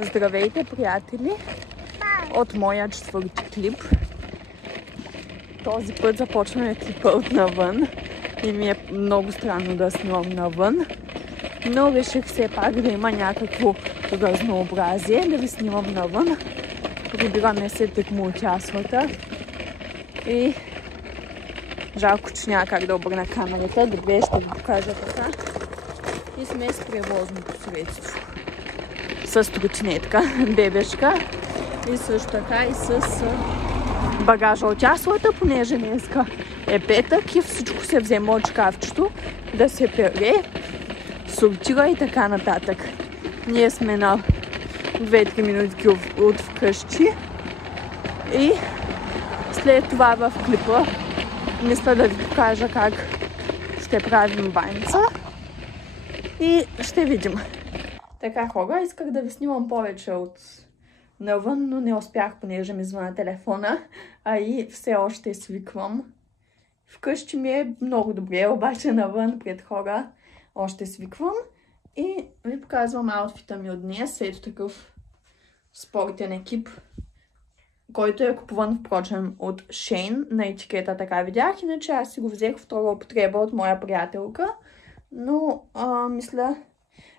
Здравейте, приятели! От моя четвърти клип. Този път започваме клипа от навън и ми е много странно да снимам навън, но реших все пак да има някакво разнообразие, да ви снимам навън. Прибираме се тъкмо от яслата и жалко, че няма как да обърна камерата. Добре, ще ви покажа така. И сме с превозното средство. С тротинетка, бебешка и също така и с багажа от яслата, понеже днеска е петък и всичко се взема от шкафчето да се пере, сортира и така нататък. Ние сме на 2-3 минутки от вкъщи и след това в клипа мисля да ви покажа как ще правим баница и ще видим. Така, хора, исках да ви снимам повече от навън, но не успях, понеже ми звъна телефона, а и все още свиквам. Вкъщи ми е много добре, обаче навън пред хора още свиквам. И ви показвам аутфита ми от днес. Ето такъв спортен екип, който е купуван, впрочем, от Shein. На етикета така видях, иначе аз си го взех втора употреба от моя приятелка. Но мисля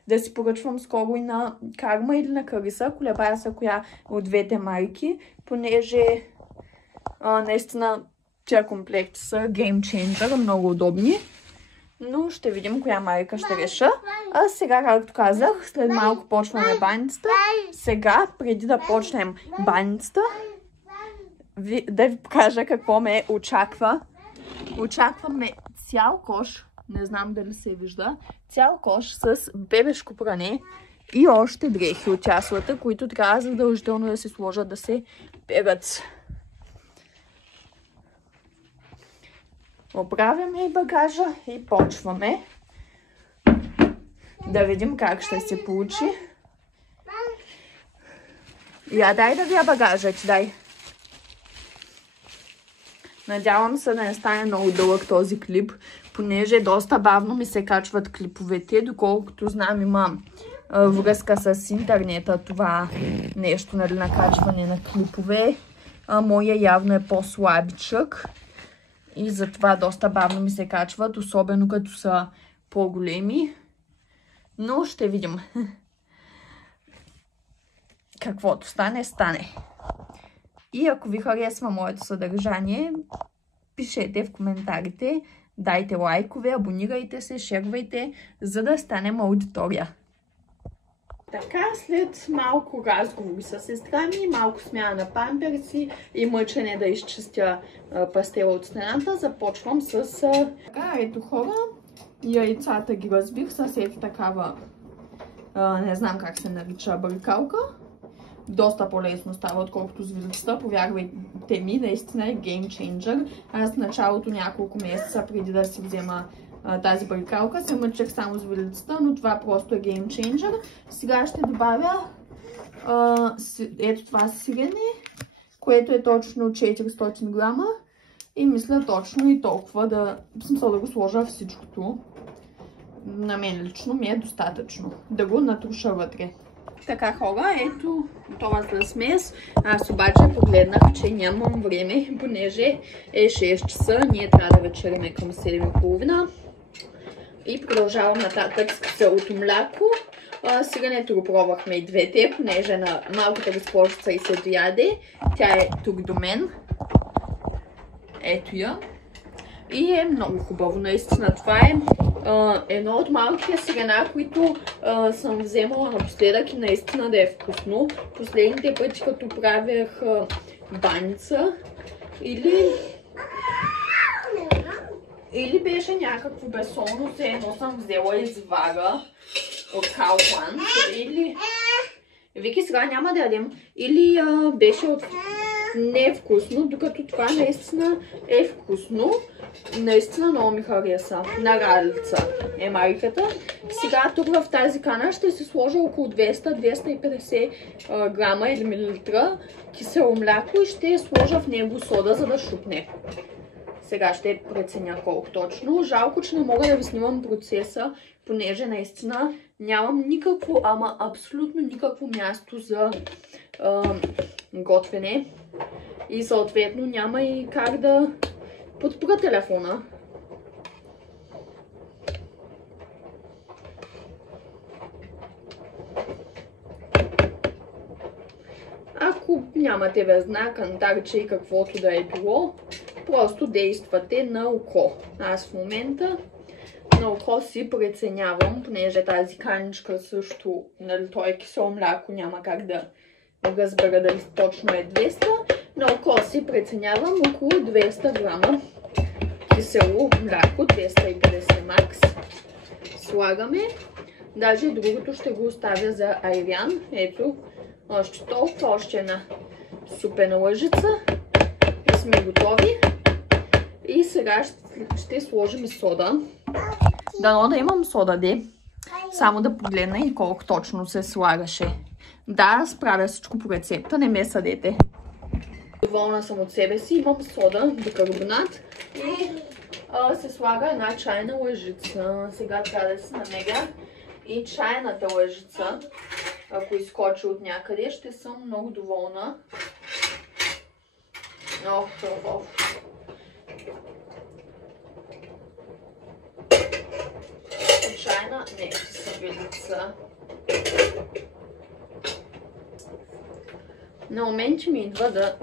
да си поръчвам скоро и на Karma или на Carissa. Колебая се коя от двете марки, понеже наистина тия комплекти са Game Changer, много удобни. Но ще видим коя марка ще реша. А сега, както казах, след малко почваме баницата. Сега, преди да почнем баницата, да ви покажа какво ме очаква. Очакваме цял кош. Не знам дали се вижда. Цял кош с бебешко пране и още дрехи от яслата, които трябва задължително да се сложат да се перат. Оправяме и багажа и почваме. Да видим как ще се получи. Дай да вия багажа, ти дай. Надявам се да не стане много дълъг този клип, понеже доста бавно ми се качват клиповете. Доколкото знам, има връзка с интернета това нещо, нали, на качване на клипове. Моя явно е по-слабичък и затова доста бавно ми се качват, особено като са по-големи. Но ще видим. Каквото стане, стане. И ако ви харесва моето съдържание, пишете в коментарите, дайте лайкове, абонирайте се, шервайте, за да станем аудитория. Така, след малко разговори с сестра ми, малко смяна на памперси и мъчене да изчистя пастела от стената, започвам с... Така, ето хора, яйцата ги разбих с ето такава, не знам как се нарича, бъркалка. Доста по-лесно става, отколкото с вилицата. Повярвайте ми, наистина е Game Changer. Аз в началото няколко месеца преди да си взема тази бъркалка се мъчех само с вилицата, но това просто е Game Changer. Сега ще добавя ето това сирене, което е точно 400 грама и мисля точно и толкова да го сложа всичкото. На мен лично ми е достатъчно да го натруша вътре. Така, хора, ето готовата смес. Аз обаче погледнах, че нямам време, понеже е 6 часа. Ние трябва да вечериме към 7:30. И продължавам нататък с киселото мляко. Сиренето го пробвахме и двете, понеже на малката госпожица и се дояде. Тя е тук до мен. Ето я. И е много хубаво, наистина. Това е едно от малките сирена, които съм вземала напоследък и наистина да е вкусно. Последните пъти, като правях баница или беше някакво безсолно, все едно съм взела извара от Kaufland, или... Вики, сега няма да ядем. Или беше от... невкусно, докато това наистина е вкусно. Наистина много ми хареса. На Ралица е марката. Сега тук в тази кана ще се сложа около 200-250 грама или милилитра кисело мляко и ще сложа в него сода, за да шупне. Сега ще преценя колко точно. Жалко, че не мога да ви снимам процеса, понеже наистина Нямам никакво, ама абсолютно никакво място за готвене. И съответно няма и как да подпра телефона. Ако нямате везна, кантарче и каквото да е било, просто действате на око. Аз в момента на око си преценявам, понеже тази каничка също, нали, то е кисело мляко, няма как да разбера дали точно е 200. На око си преценявам около 200 грама кисело мляко, 250 макс. Слагаме. Даже другото ще го оставя за айрян. Ето, още толкова, още една супена лъжица. И сме готови. И сега ще сложим сода. Дано да имам сода, де. Само да погледна и колко точно се слагаше. Да, справя всичко по рецепта, не ме съдете. Доволна съм от себе си, имам сода, бикарбонат и се слага една чайна лъжица. Сега трябва да се намеря и чайната лъжица. Ако изкочи от някъде, ще съм много доволна. Чайна събелица. На моменти ми идва да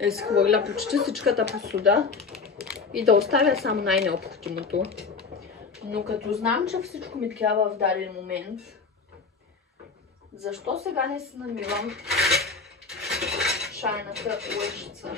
изхвърля почти всичката посуда и да оставя само най-необходимото. Но като знам, че всичко ми трябва в даден момент, защо сега не си намивам чайната лъжица?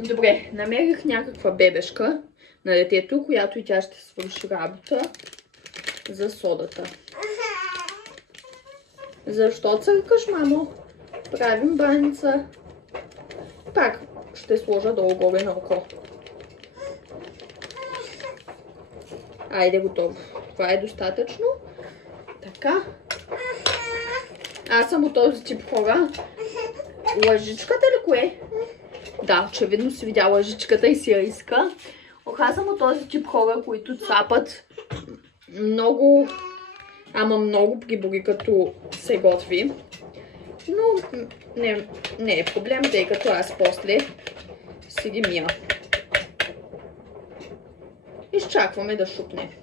Добре, намерих някаква бебешка на детето, която и тя ще свърши работа за содата. Защо църкаш, мамо? Правим баница. Пак ще сложа долу-горе на око. Айде, готово. Това е достатъчно. Така. Аз съм от този тип хора. Лъжичката ли кое? Да, очевидно си видя лъжичката и си я иска. Аз съм от този тип хора, които цапат много, ама много прибори, като се готви. Но не е проблем, тъй като аз после си ги мия. Изчакваме да шупне.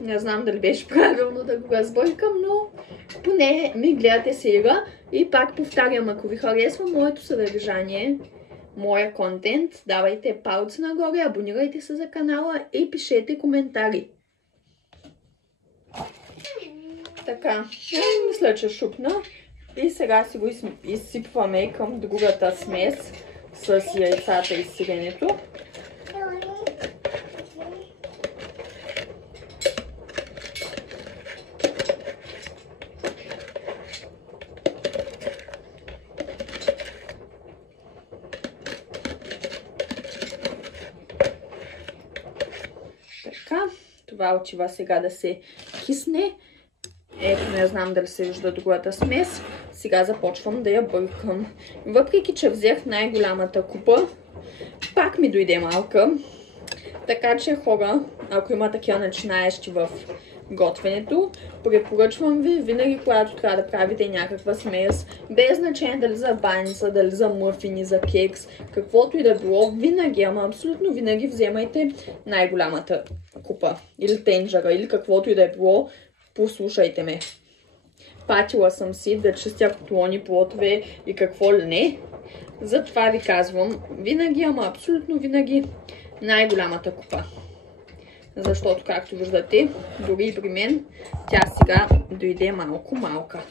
Не знам дали беше правилно да го разбъркам, но поне ми гледате сега. И пак повтарям, ако ви харесва моето съдържание, моя контент, давайте палци нагоре, абонирайте се за канала и пишете коментари. Така, мисля, че шупна. И сега си го изсипваме към другата смес с яйцата и сиренето. Това отива сега да се кисне. Ето, не знам дали се вижда другата смес. Сега започвам да я бъркам. Въпреки, че взех най-голямата купа, пак ми дойде малка. Така че, хора, ако има такива начинаещи в готвенето, препоръчвам ви винаги, когато трябва да правите някаква смес, без значение дали за баница, дали за мъфини, за кекс, каквото и да било, винаги, ама абсолютно винаги вземайте най-голямата купа или тенджера, или каквото и да е било, послушайте ме. Патила съм си да чистя котлони, плотове и какво ли не. Затова ви казвам, винаги, ама абсолютно винаги най-голямата купа. Защото, както виждате, дори и при мен, тя сега дойде малко-малка.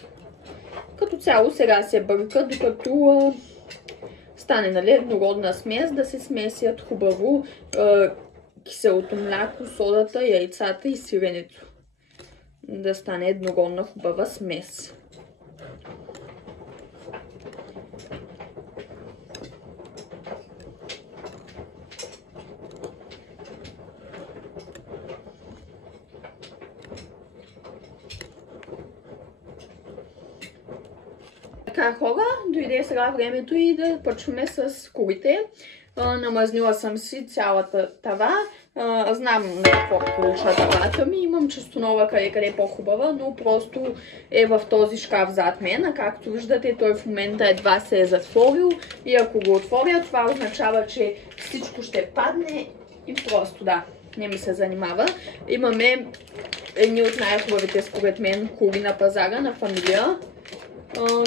Като цяло сега се бърка, докато стане, нали, еднородна смес, да се смесят хубаво киселото мляко, содата, яйцата и сиренето. Да стане еднородна хубава смес. Така, хора, дойде сега времето и да почваме с курите. Намазнила съм си цялата тава. Знам на какво прилича тавата ми. Имам честонова къде е по-хубава, но просто е в този шкаф зад мен. А както виждате, той в момента едва се е затворил. И ако го отворя, това означава, че всичко ще падне и просто да, не ми се занимава. Имаме едни от най-хубавите според мен кури на пазара на Фамилия.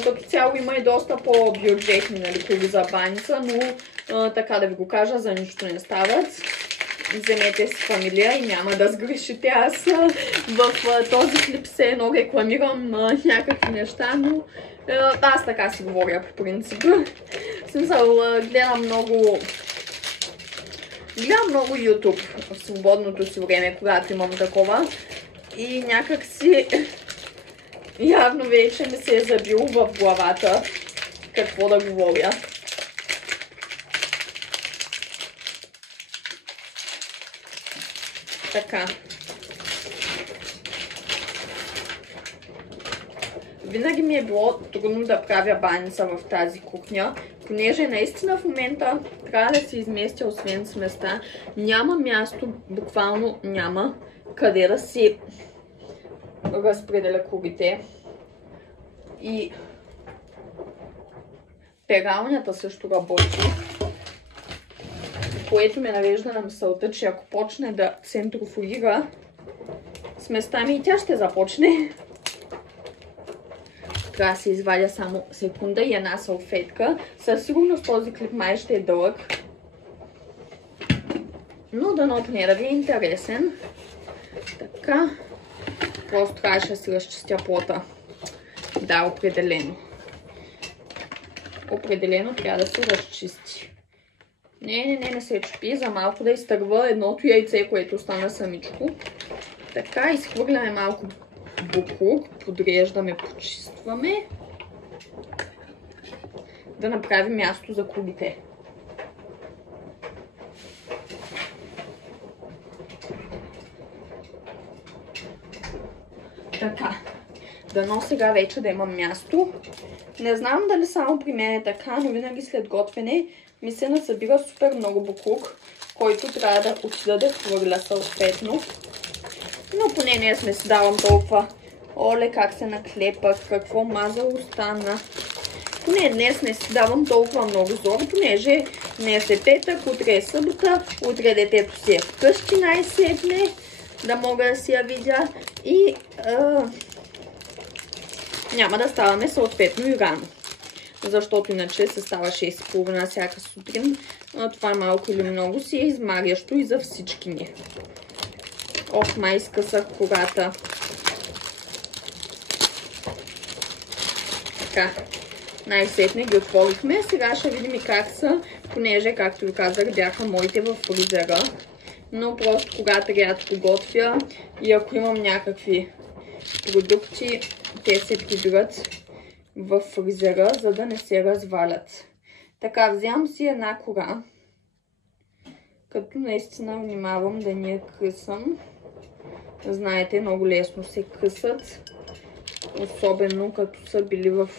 Като цяло има и доста по-бюджетни кури за баница, но така да ви го кажа, за нищо не стават. Вземете си Фамилия и няма да сгрешите. Аз в този клип се едно рекламирам някакви неща, но аз така си говоря по принцип. В смисъл, гледам много YouTube в свободното си време, когато имам такова. И някак си явно вече ми се е забило в главата какво да говоря. Така. Винаги ми е било трудно да правя баница в тази кухня, понеже наистина в момента трябва да се изместя освен с места. Няма място, буквално няма къде да си разпределя курите. И пералнята също работи, което ме навежда на мисълта, че ако почне да центрофугира с места ми и тя ще започне. Трябва да се извадя само секунда и една салфетка. Със сигурност този клип май ще е дълъг, но дано поне да ви е интересен. Така, просто трябваше да си разчистя плота. Да, определено. Определено трябва да се разчисти. Не се чупи, за малко да изтърва едното яйце, което стана самичко. Така, изхвърляме малко буклук, подреждаме, почистваме. Да направим място за курите. Така. Дано сега вече да имам място. Не знам дали само при мен е така, но винаги след готвене ми се насъбира супер много буклук, който трябва да отида да хвърля съответно. Но поне днес не си давам толкова. Оле, как се наклепах, какво мазало стана. Поне днес не си давам толкова много зор, понеже днес е петък, утре е събота, утре детето си е вкъщи най-сетне, да мога да си я видя и няма да ставаме съответно и рано. Защото иначе се става 6:30 всяка сутрин. Това малко или много си е измарящо и за всички ни. Ох, май изкъсах кората. Така, най-сетне ги отворихме. Сега ще видим и как са, понеже, както ви казах, бяха моите в фризера. Но просто когато рядко готвя и ако имам някакви продукти, те се прибират в фризера, за да не се развалят. Така, вземам си една кора, като наистина внимавам да не я късам. Знаете, много лесно се късат, особено като са били в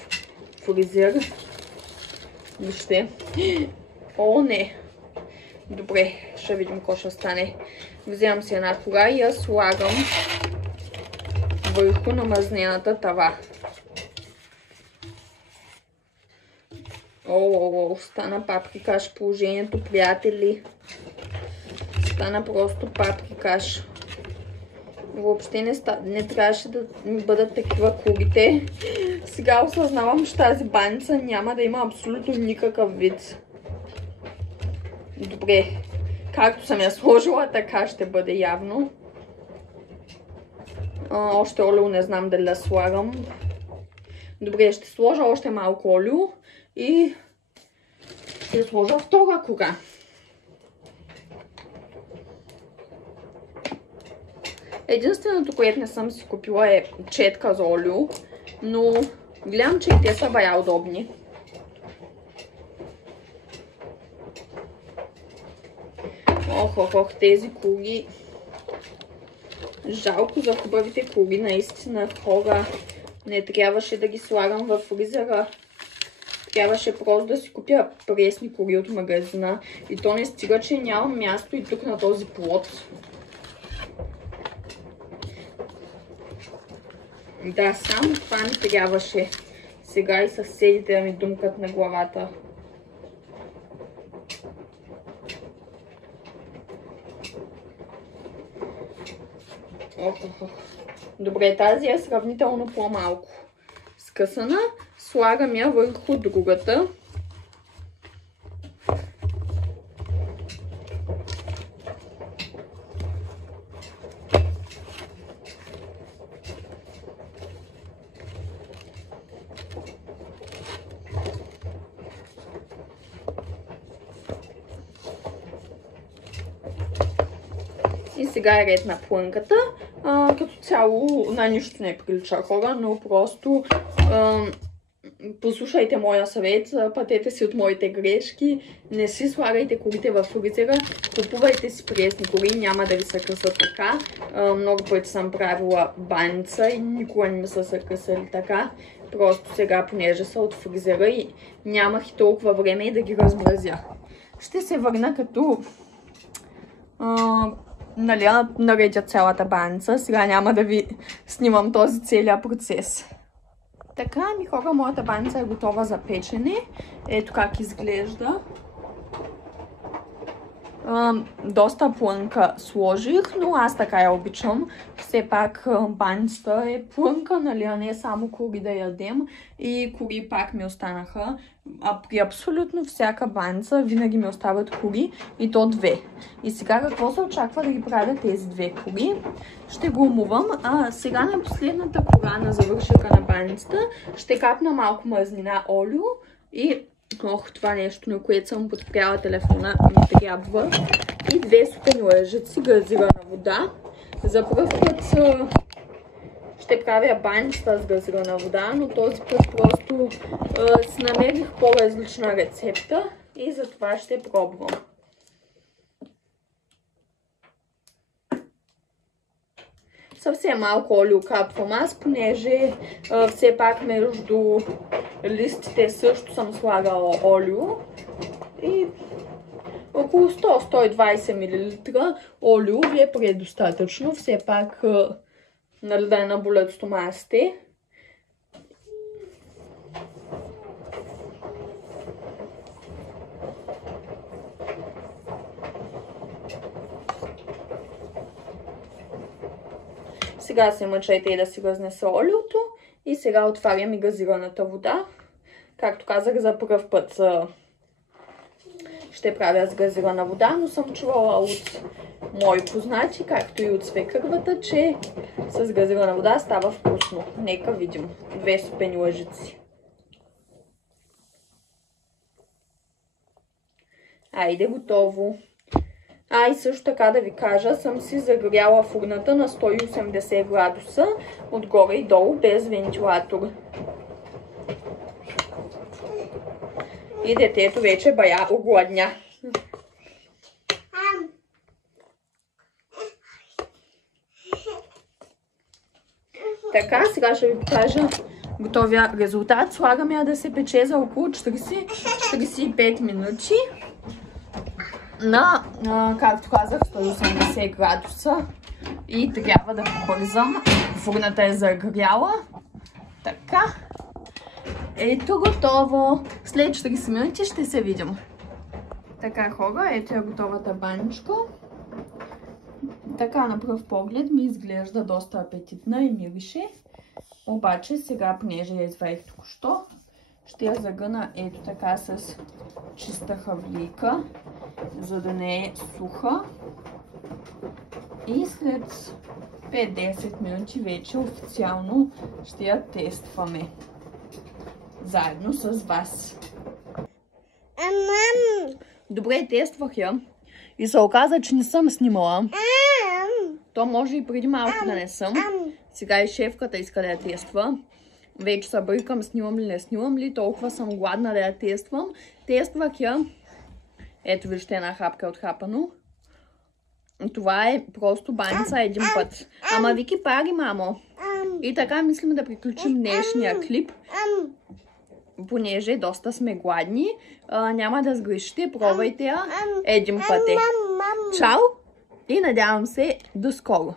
фризер. Вижте. О, не! Добре, ще видим какво ще стане. Вземам си една кора и я слагам върху намазнената тава. О, стана паприкаш положението, приятели. Стана просто паприкаш. Въобще не трябваше да ми бъдат такива курите. Сега осъзнавам, че тази баница няма да има абсолютно никакъв вид. Добре, както съм я сложила, така ще бъде явно. Още олио не знам дали да слагам. Добре, ще сложа още малко олио и ще сложа втора кора. Единственото, което не съм си купила е четка за олио, но гледам, че те са бая удобни. Ох, тези кури. Жалко за хубавите кури, наистина, хора. Не трябваше да ги слагам във фризера. трябваше просто да си купя пресни кори от магазина. И то не стига, че нямам място и тук на този плот. Да, само това ми трябваше. Сега и съседите да ми думкат на главата. Добре, тази е сравнително по-малко скъсана. Слагам я върху другата. И сега е ред на плънката. Като цяло на нищо не прилича, хора, но просто послушайте моя съвет, пътете си от моите грешки, не си слагайте корите в фризера, купувайте си пресни кори, няма да ви се късат така. Много пъти съм правила баница и никога не ми са се късали така. Просто сега, понеже са от фризера и нямах и толкова време да ги размразя. Ще се върна като наредя цялата баница. Сега няма да ви снимам този целият процес. Така, ми хора, моята баница е готова за печене. Ето как изглежда. Доста плънка сложих, но аз така я обичам. Все пак баницата е плънка, нали, а не само кори да ядем. И кори пак ми останаха. А при абсолютно всяка баница винаги ми остават кори, и то две. И сега какво се очаква да ги правя тези две кори? Ще го умувам. Сега на последната кора, на завършека на баницата, ще капна малко мазнина олио и това нещо, на което съм подпряла телефона, ми трябва. И 2 супени лъжици газирана вода. За първ път ще правя баницата с газирана вода, но този път просто си намерих по-различна рецепта и затова ще пробвам. Съвсем малко олио капвам аз, понеже все пак между листите също съм слагала олио. И около 100-120 мл олио ви е предостатъчно. Все пак нали, да не наболят стомасите. Сега се мъчайте и да си разнеса олиото. И сега отварям и газираната вода. Както казах, за първ път ще правя с газирана вода, но съм чувала от мои познати, както и от свекървата, че с газирана вода става вкусно. Нека видим. 2 супени лъжици. Айде, готово. И също така да ви кажа, съм си загряла фурната на 180 градуса, отгоре и долу, без вентилатор. И детето вече бая огладня. Така, сега ще ви покажа готовия резултат. Слагам я да се пече за около 40-45 минути. На, както казах, 180 градуса. И трябва да побързам. Фурната е загряла. Така. Ето готово. След 40 минути ще се видим. Така, хора, ето е готовата баничка. Така на пръв поглед ми изглежда доста апетитна и мирише. Обаче сега, понеже я извадих току-що, ще я загъна ето така с чиста хавлийка, за да не е суха. И след 5-10 минути вече официално ще я тестваме. Заедно с вас. Добре, тествах я и се оказа, че не съм снимала. То може и преди малко да не съм. Сега и шефката иска да я тества. Вече се бъркам, снимам ли, не снимам ли. Толкова съм гладна да я тествам. Тествах я. Ето вижте, една хапка е отхапано. Това е просто баница един път. Ама Вики пари, мамо. И така мислим да приключим днешния клип. понеже доста сме гладни. Няма да сгрешите, пробвайте я един път. Чао и надявам се до скоро!